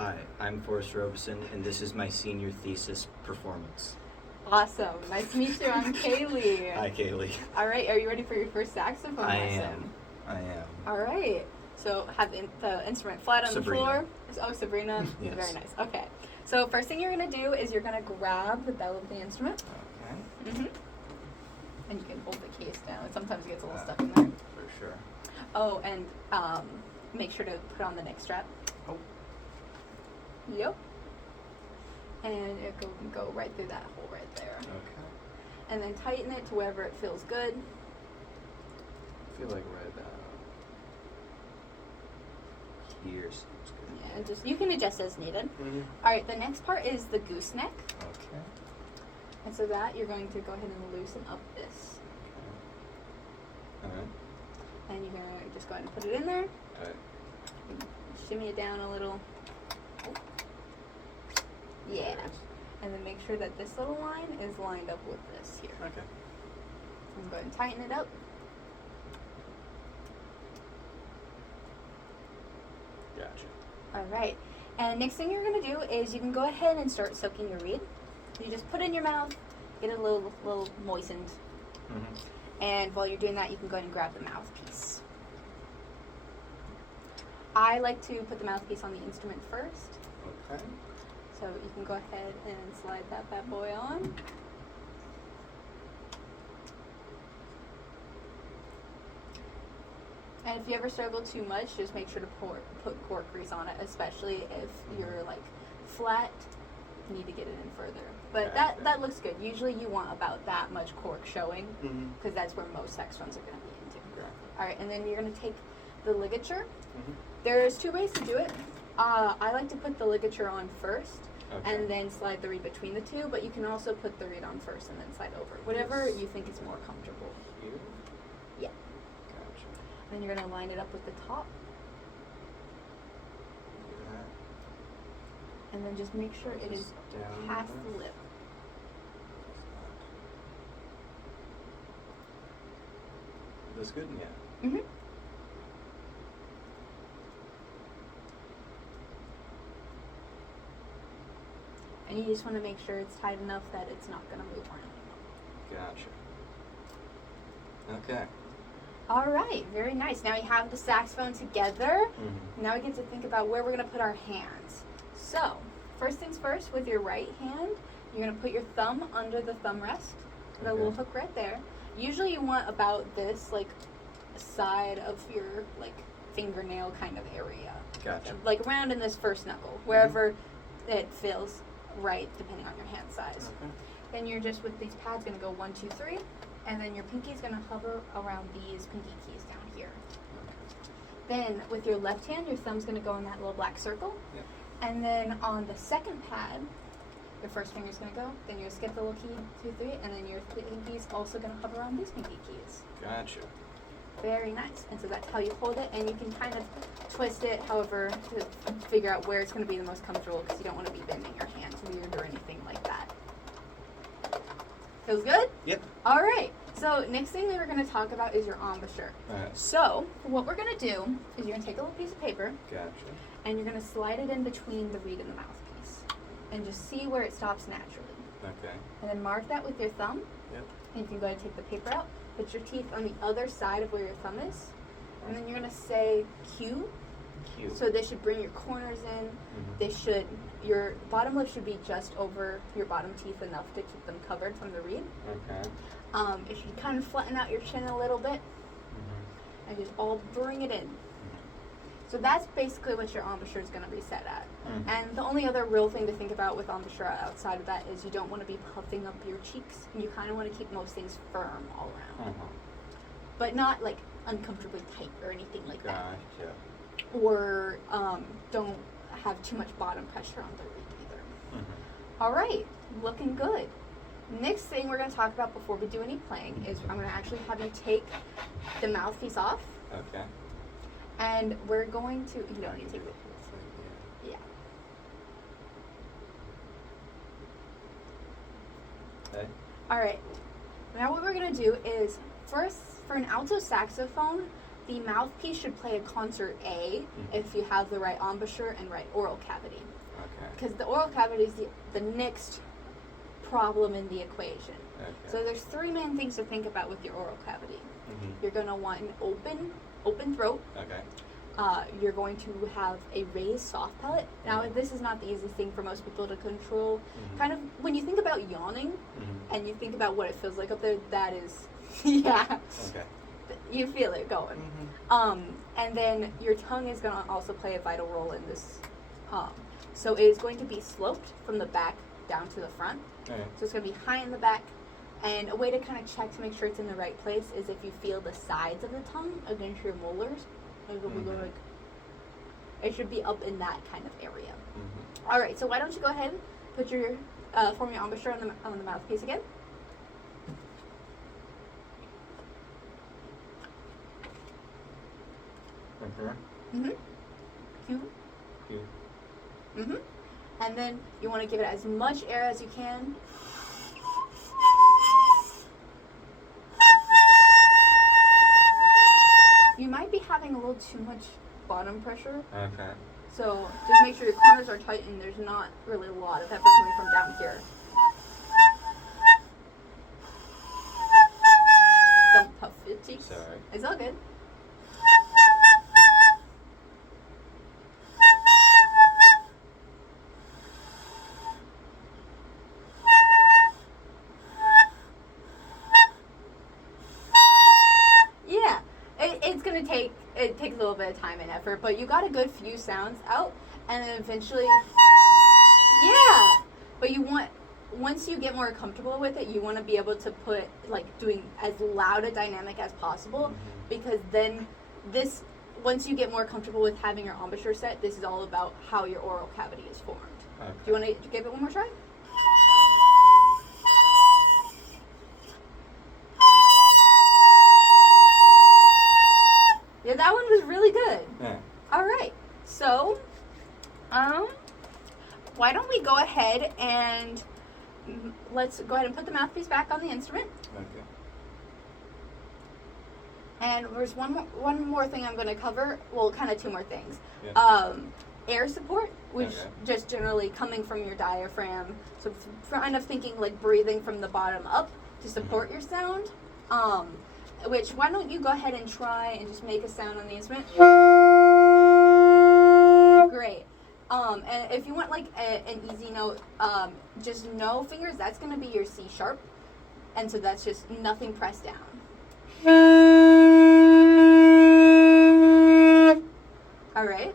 Hi, I'm Forrest Robeson, and this is my senior thesis performance. Awesome. Nice to meet you. I'm Kaylee. Hi, Kaylee. All right. Are you ready for your first saxophone lesson? I am. All right. So have the instrument flat on Sabrina. the floor. Oh, Sabrina. Yes. Very nice. Okay. So first thing you're going to do is you're going to grab the bell of the instrument. Okay. And you can hold the case down. Sometimes it gets a little stuck in there. For sure. Oh, and make sure to put on the neck strap. Oh. Yep. And it can go right through that hole right there. Okay. And then tighten it to wherever it feels good. I feel like right here seems good. Yeah, just you can adjust as needed. Mm-hmm. All right, the next part is the gooseneck. Okay. And so that you're going to go ahead and loosen up this. All right. And you're going to just go ahead and put it in there. All right. Shimmy it down a little. Yeah. There it is. And then make sure that this little line is lined up with this here. Okay. And go ahead and tighten it up. Gotcha. All right. And next thing you're going to do is you can go ahead and start soaking your reed. You just put it in your mouth, get it a little moistened. Mm-hmm. And while you're doing that, you can go ahead and grab the mouthpiece. I like to put the mouthpiece on the instrument first. Okay. So you can go ahead and slide that bad boy on. And if you ever struggle too much, just make sure to put cork grease on it, especially if you're like flat, you need to get it in further. But that looks good. Usually you want about that much cork showing, because that's where most saxophones are going to be into. All right, and then you're going to take the ligature. There's two ways to do it. I like to put the ligature on first, and then slide the reed between the two, but you can also put the reed on first and then slide over. Whatever you think is more comfortable. Here? Yeah. Gotcha. Then you're going to line it up with the top, Do that. and then just make sure it is Down past there. the lip. This good? Yeah. Mm-hmm. And you just want to make sure it's tight enough that it's not going to move around. Gotcha. Okay. All right, very nice. Now we have the saxophone together. Mm-hmm. Now we get to think about where we're going to put our hands. So, first things first, with your right hand, you're going to put your thumb under the thumb rest, the little hook right there. Usually you want about this, like, side of your, like, fingernail kind of area. Gotcha. Like around in this first knuckle, wherever it feels right, depending on your hand size. Okay. Then you're just, with these pads, going to go 1, 2, 3. And then your pinky's going to hover around these pinky keys down here. Then with your left hand, your thumb's going to go in that little black circle. Yep. And then on the second pad, your first finger's going to go. Then you'll skip the little key, 2, 3. And then your pinky's also going to hover around these pinky keys. Gotcha. Very nice. And so that's how you hold it. And you can kind of twist it, however, to figure out where it's going to be the most comfortable, because you don't want to be bending your hand weird or anything like that. Feels good? Yep. All right. So next thing that we're going to talk about is your embouchure. Alright. So what we're going to do is you're going to take a little piece of paper Gotcha. and you're going to slide it in between the reed and the mouthpiece and just see where it stops naturally. Okay. And then mark that with your thumb. Yep. And you can go ahead and take the paper out. Put your teeth on the other side of where your thumb is. And then you're going to say Q. Cute. So this should bring your corners in. This should, your bottom lip should be just over your bottom teeth enough to keep them covered from the reed. Okay. If you kind of flatten out your chin a little bit and just all bring it in. So that's basically what your embouchure is going to be set at. And the only other real thing to think about with embouchure outside of that is you don't want to be puffing up your cheeks. And you kind of want to keep most things firm all around. But not like uncomfortably tight or anything like that. Gotcha. Or don't have too much bottom pressure on the reed either. All right, looking good. Next thing we're going to talk about before we do any playing is I'm going to actually have you take the mouthpiece off, Okay. and we're going to, you don't need to take it. Yeah. Okay. All right. Now what we're going to do is, first, for an alto saxophone, the mouthpiece should play a concert A if you have the right embouchure and right oral cavity. Okay. Because the oral cavity is the next problem in the equation. Okay. So there's three main things to think about with your oral cavity. Mm-hmm. You're going to want an open throat. Okay. You're going to have a raised soft palate. Now, this is not the easiest thing for most people to control. Mm-hmm. Kind of, when you think about yawning Mm-hmm. and you think about what it feels like up there, that is, yeah. Okay. You feel it going. Mm-hmm. And then your tongue is going to also play a vital role in this. So it is going to be sloped from the back down to the front. Okay. So it's going to be high in the back. And a way to kind of check to make sure it's in the right place is if you feel the sides of the tongue against your molars. Like, it should be up in that kind of area. Mm-hmm. All right, so why don't you go ahead and put your form your embouchure on the mouthpiece again. Okay. Mhm. Q. Q. Mhm. And then you want to give it as much air as you can. You might be having a little too much bottom pressure. Okay. So just make sure your corners are tight and there's not really a lot of effort coming from down here. Don't puff your cheeks. Sorry. It's all good. Yeah, it takes a little bit of time and effort, but you got a good few sounds out, and then eventually, yeah. But once you get more comfortable with it, you want to be able to put, like, doing as loud a dynamic as possible, because then once you get more comfortable with having your embouchure set, this is all about how your oral cavity is formed. Okay. Do you want to give it one more try? Yeah, that one was really good. Yeah. All right. So, why don't we go ahead and let's go ahead and put the mouthpiece back on the instrument. Okay. And there's one more thing I'm going to cover. Well, kind of two more things. Yeah. Air support, which Okay. just generally coming from your diaphragm. So kind of thinking like breathing from the bottom up to support your sound. Which, why don't you go ahead and try and just make a sound on the instrument? Great. And if you want like an easy note, just no fingers, that's going to be your C sharp. And so that's just nothing pressed down. All right.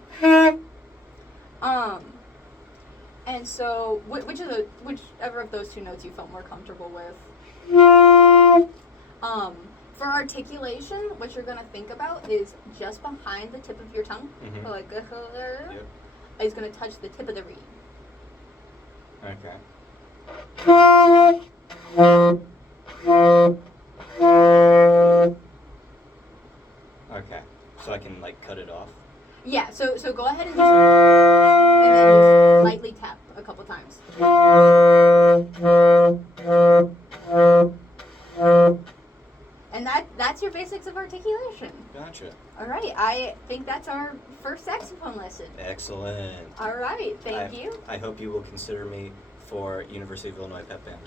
And so whichever of those two notes you felt more comfortable with. For articulation, what you're going to think about is just behind the tip of your tongue. Mhm. So like, Yep. is going to touch the tip of the reed. Okay. Okay. So I can like cut it off. Yeah, so go ahead and just lightly tap a couple times. And that's your basics of articulation. Gotcha. All right, I think that's our first saxophone lesson. Excellent. All right, thank you. I hope you will consider me for University of Illinois Pep Band.